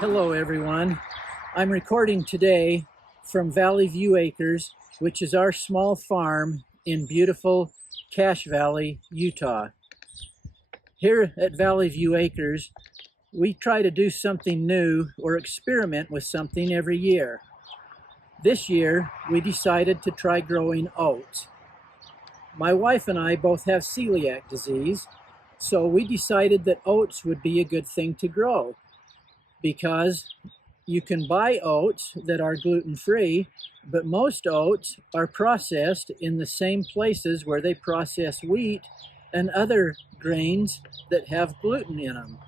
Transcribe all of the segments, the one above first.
Hello everyone. I'm recording today from Valley View Acres, which is our small farm in beautiful Cache Valley, Utah. Here at Valley View Acres, we try to do something new or experiment with something every year. This year, we decided to try growing oats. My wife and I both have celiac disease, so we decided that oats would be a good thing to grow because you can buy oats that are gluten-free, but most oats are processed in the same places where they process wheat and other grains that have gluten in them.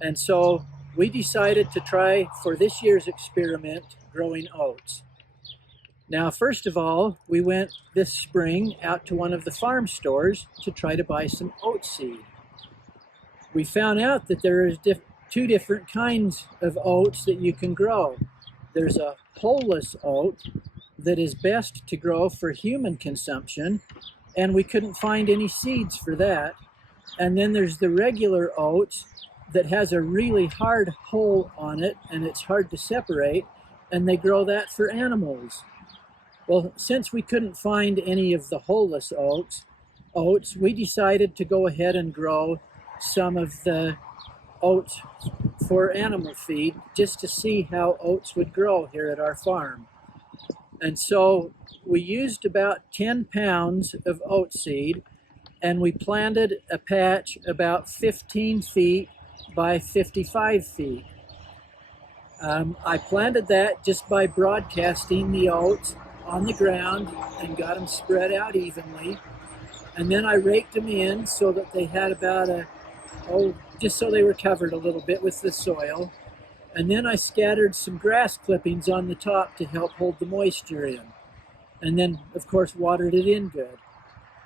And so we decided to try for this year's experiment growing oats. Now, first of all, we went this spring out to one of the farm stores to try to buy some oat seed. We found out that there is two different kinds of oats that you can grow. There's a hulless oat that is best to grow for human consumption, and we couldn't find any seeds for that. And then there's the regular oats that has a really hard hull on it, and it's hard to separate, and they grow that for animals. Well, since we couldn't find any of the hulless oats, we decided to go ahead and grow some of the oats for animal feed just to see how oats would grow here at our farm. And so we used about 10 pounds of oat seed, and we planted a patch about 15 feet by 55 feet. I planted that just by broadcasting the oats on the ground and got them spread out evenly. And then I raked them in so that they had about just so they were covered a little bit with the soil. And then I scattered some grass clippings on the top to help hold the moisture in. And then, of course, watered it in good.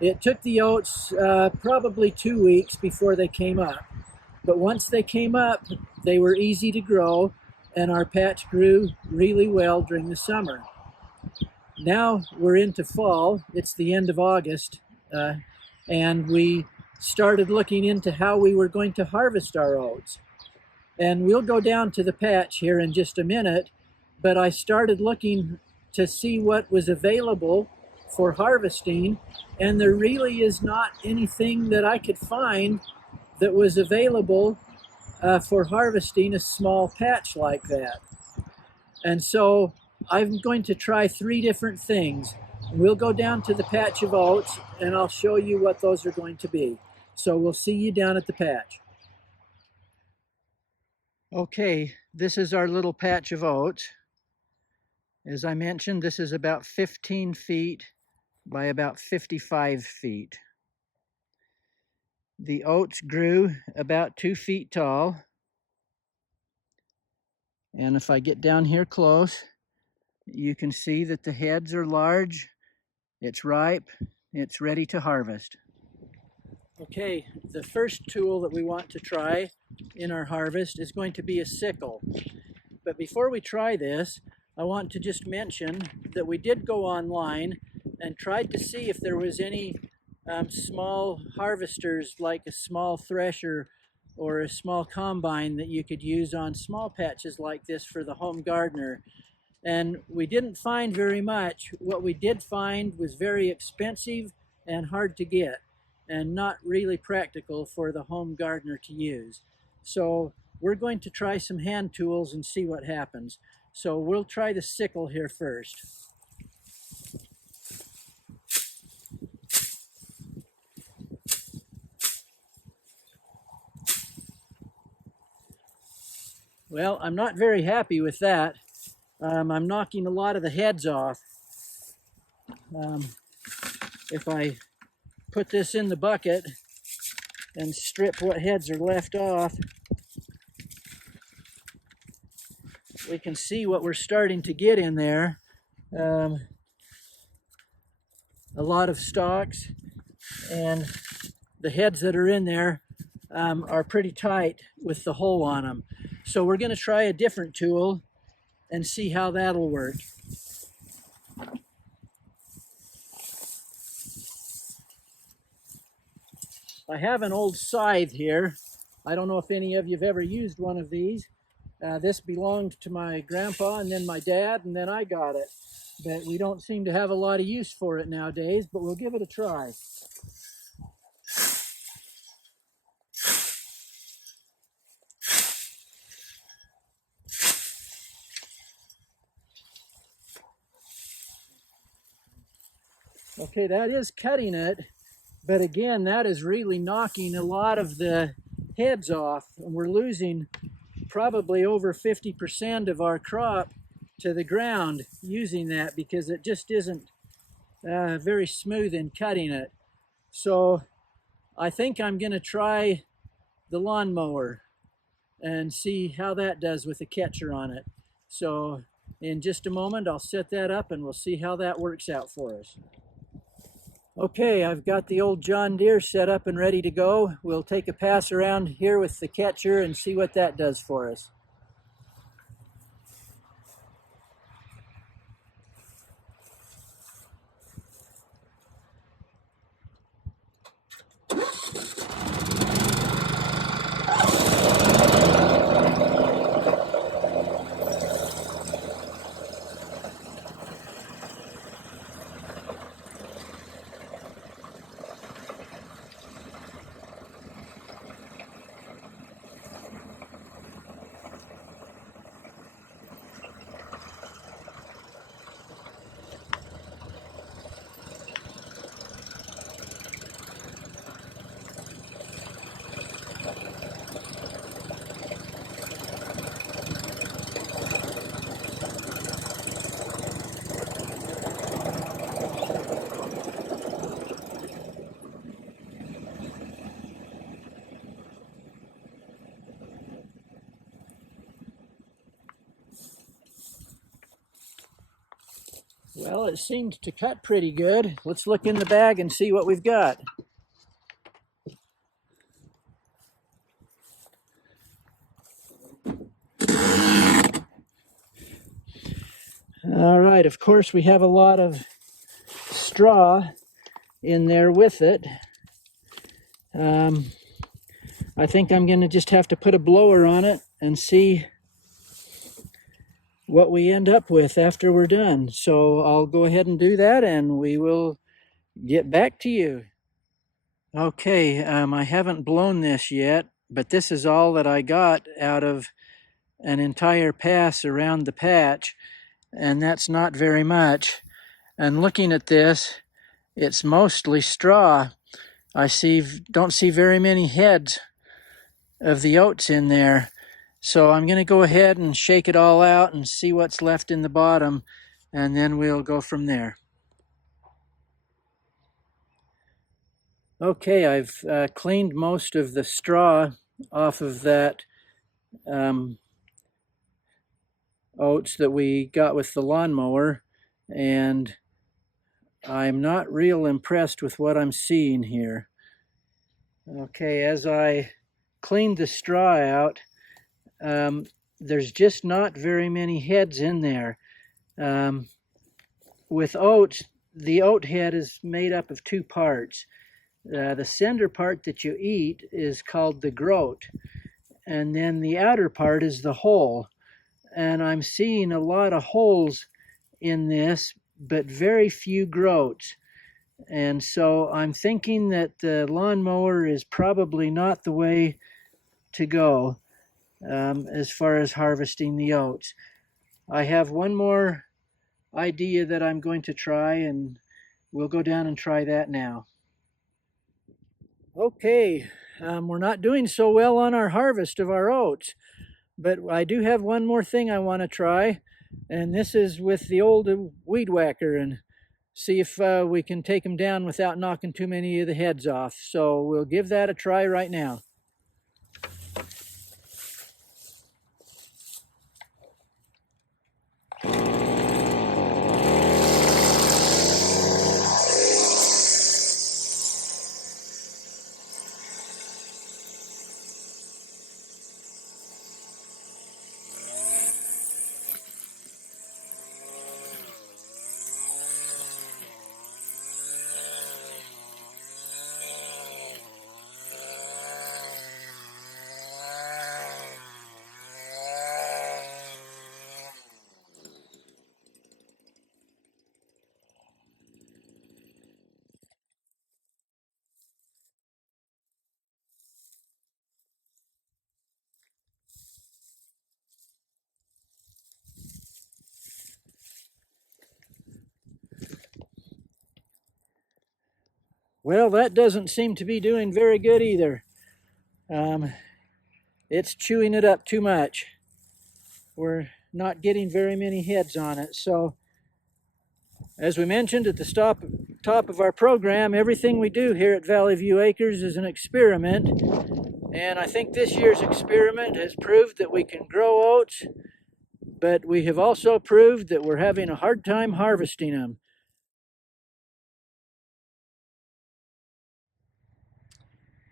It took the oats probably 2 weeks before they came up. But once they came up, they were easy to grow, and our patch grew really well during the summer. Now we're into fall. It's the end of August, and we started looking into how we were going to harvest our oats. And we'll go down to the patch here in just a minute, but I started looking to see what was available for harvesting, and there really is not anything that I could find that was available for harvesting a small patch like that. And so I'm going to try 3 different things. We'll go down to the patch of oats, and I'll show you what those are going to be. So we'll see you down at the patch. Okay, this is our little patch of oats. As I mentioned, this is about 15 feet by about 55 feet. The oats grew about 2 feet tall. And if I get down here close, you can see that the heads are large. It's ripe. It's ready to harvest. Okay, the first tool that we want to try in our harvest is going to be a sickle. But before we try this, I want to just mention that we did go online and tried to see if there was any small harvesters like a small thresher or a small combine that you could use on small patches like this for the home gardener. And we didn't find very much. What we did find was very expensive and hard to get, and not really practical for the home gardener to use. So we're going to try some hand tools and see what happens. So we'll try the sickle here first. Well, I'm not very happy with that. I'm knocking a lot of the heads off. If I put this in the bucket and strip what heads are left off, we can see what we're starting to get in there. A lot of stalks, and the heads that are in there are pretty tight with the hole on them. So we're going to try a different tool and see how that'll work. I have an old scythe here. I don't know if any of you have ever used one of these. This belonged to my grandpa and then my dad, and then I got it. But we don't seem to have a lot of use for it nowadays, but we'll give it a try. Okay, that is cutting it, but again, that is really knocking a lot of the heads off. And we're losing probably over 50% of our crop to the ground using that because it just isn't very smooth in cutting it. So I think I'm going to try the lawnmower and see how that does with a catcher on it. So in just a moment, I'll set that up and we'll see how that works out for us. Okay, I've got the old John Deere set up and ready to go. We'll take a pass around here with the catcher and see what that does for us. Well, it seemed to cut pretty good. Let's look in the bag and see what we've got. All right, of course we have a lot of straw in there with it. I think I'm going to just have to put a blower on it and see what we end up with after we're done. So I'll go ahead and do that and we will get back to you. Okay, I haven't blown this yet, but this is all that I got out of an entire pass around the patch, and that's not very much. And looking at this, it's mostly straw. I don't see very many heads of the oats in there. So I'm going to go ahead and shake it all out and see what's left in the bottom, and then we'll go from there. Okay, I've cleaned most of the straw off of that oats that we got with the lawnmower, and I'm not real impressed with what I'm seeing here. Okay, as I cleaned the straw out, there's just not very many heads in there. With oats, the oat head is made up of two parts. The center part that you eat is called the groat, and then the outer part is the hull. And I'm seeing a lot of holes in this, but very few groats. And so I'm thinking that the lawnmower is probably not the way to go as far as harvesting the oats. I have one more idea that I'm going to try, and we'll go down and try that now. Okay, we're not doing so well on our harvest of our oats, but I do have one more thing I want to try, and this is with the old weed whacker, and see if we can take them down without knocking too many of the heads off. So we'll give that a try right now. Well, that doesn't seem to be doing very good either. It's chewing it up too much. We're not getting very many heads on it. So, as we mentioned at the top of our program, everything we do here at Valley View Acres is an experiment. And I think this year's experiment has proved that we can grow oats, but we have also proved that we're having a hard time harvesting them.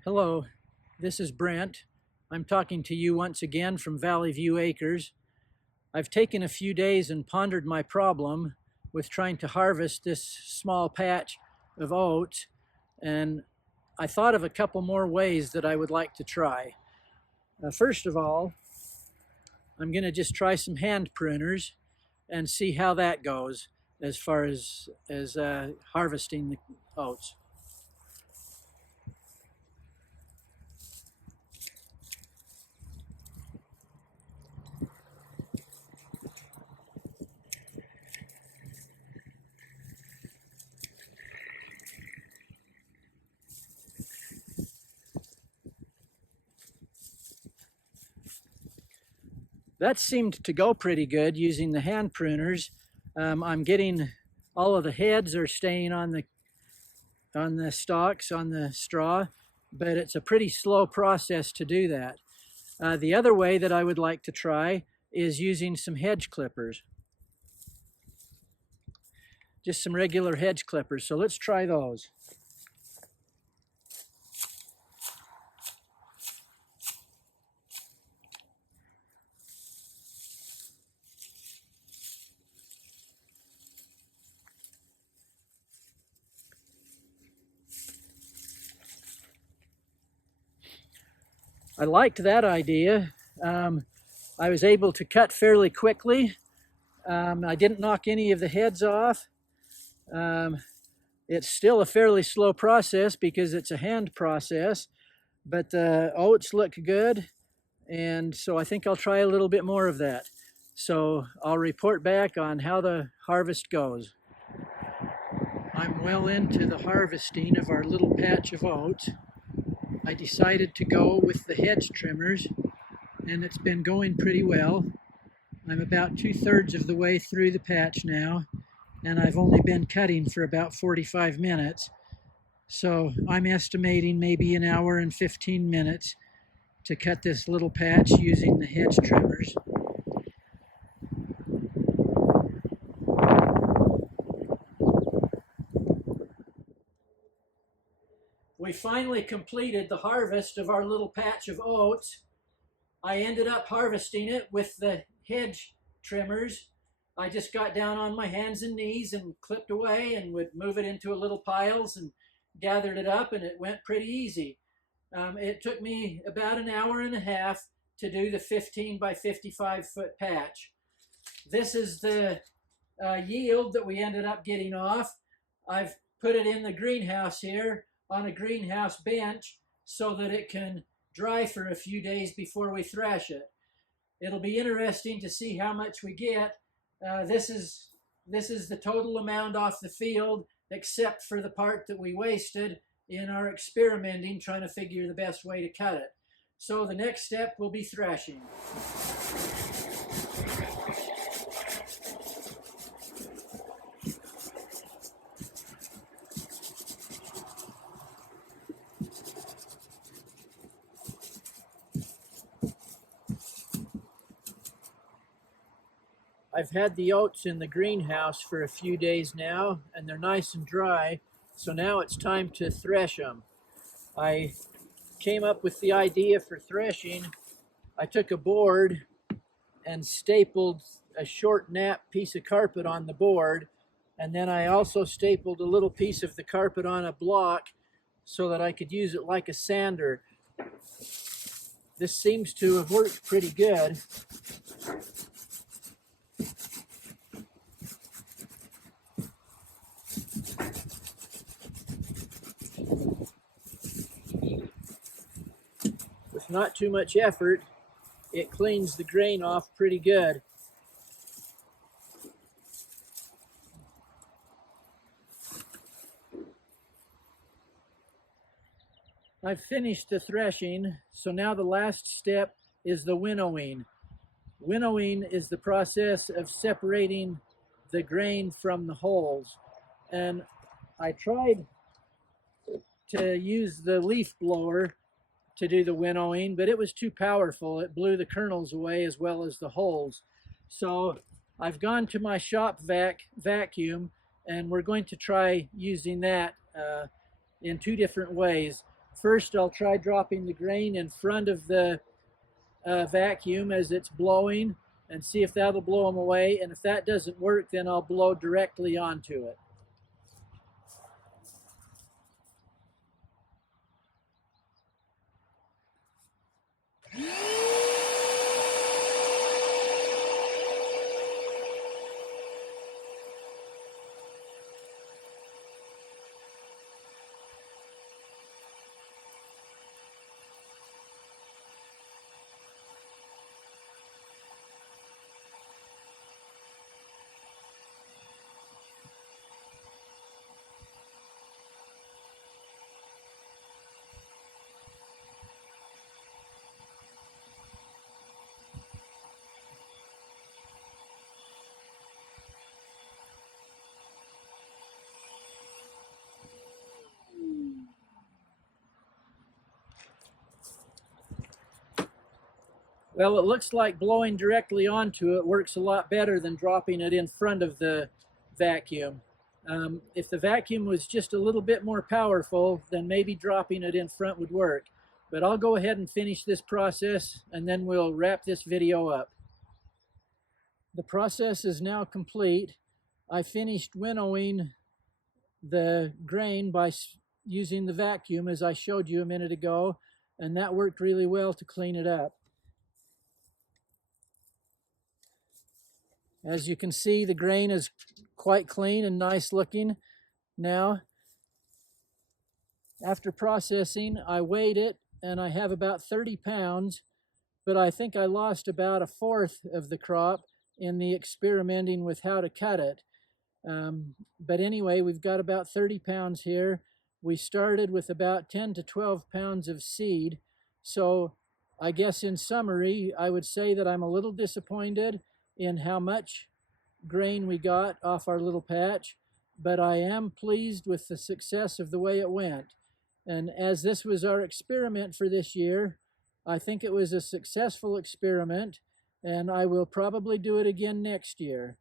Hello, this is Brent. I'm talking to you once again from Valley View Acres. I've taken a few days and pondered my problem with trying to harvest this small patch of oats, and I thought of a couple more ways that I would like to try. First of all, I'm going to just try some hand pruners and see how that goes as far as harvesting the oats. That seemed to go pretty good using the hand pruners. I'm getting all of the heads are staying on the stalks, on the straw, but it's a pretty slow process to do that. The other way that I would like to try is using some hedge clippers. Just some regular hedge clippers. So let's try those. I liked that idea. I was able to cut fairly quickly. I didn't knock any of the heads off. It's still a fairly slow process because it's a hand process, but the oats look good, and so I think I'll try a little bit more of that. So I'll report back on how the harvest goes. I'm well into the harvesting of our little patch of oats. I decided to go with the hedge trimmers, and it's been going pretty well. I'm about 2/3 of the way through the patch now, and I've only been cutting for about 45 minutes. So I'm estimating maybe an hour and 15 minutes to cut this little patch using the hedge trimmers. We finally completed the harvest of our little patch of oats. I ended up harvesting it with the hedge trimmers. I just got down on my hands and knees and clipped away and would move it into little piles and gathered it up, and it went pretty easy. It took me about an hour and a half to do the 15 by 55 foot patch. This is the yield that we ended up getting off. I've put it in the greenhouse here on a greenhouse bench so that it can dry for a few days before we thresh it. It'll be interesting to see how much we get. This is the total amount off the field, except for the part that we wasted in our experimenting, trying to figure the best way to cut it. So the next step will be threshing. I've had the oats in the greenhouse for a few days now, and they're nice and dry, so now it's time to thresh them. I came up with the idea for threshing. I took a board and stapled a short nap piece of carpet on the board, and then I also stapled a little piece of the carpet on a block so that I could use it like a sander. This seems to have worked pretty good. With not too much effort, it cleans the grain off pretty good. I've finished the threshing, so now the last step is the winnowing. Winnowing is the process of separating the grain from the hulls. And I tried to use the leaf blower to do the winnowing, but it was too powerful. It blew the kernels away as well as the hulls. So I've gone to my shop vacuum, and we're going to try using that in two different ways. First, I'll try dropping the grain in front of the vacuum as it's blowing and see if that'll blow them away. And if that doesn't work, then I'll blow directly onto it. Well, it looks like blowing directly onto it works a lot better than dropping it in front of the vacuum. If the vacuum was just a little bit more powerful, then maybe dropping it in front would work. But I'll go ahead and finish this process, and then we'll wrap this video up. The process is now complete. I finished winnowing the grain by using the vacuum, as I showed you a minute ago, and that worked really well to clean it up. As you can see, the grain is quite clean and nice looking now. After processing, I weighed it, and I have about 30 pounds, but I think I lost about a fourth of the crop in the experimenting with how to cut it. But anyway, we've got about 30 pounds here. We started with about 10 to 12 pounds of seed. So I guess in summary, I would say that I'm a little disappointed in how much grain we got off our little patch, but I am pleased with the success of the way it went. And as this was our experiment for this year, I think it was a successful experiment, and I will probably do it again next year.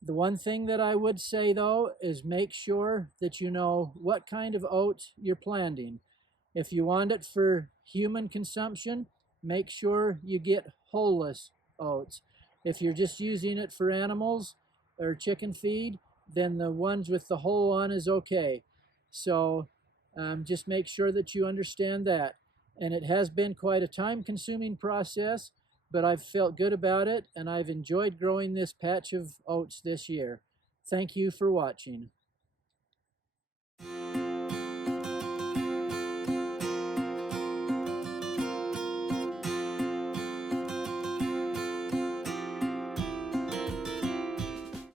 The one thing that I would say, though, is make sure that you know what kind of oats you're planting. If you want it for human consumption, make sure you get hull-less oats. If you're just using it for animals or chicken feed, then the ones with the hull on is okay. So just make sure that you understand that. And it has been quite a time-consuming process, but I've felt good about it, and I've enjoyed growing this patch of oats this year. Thank you for watching.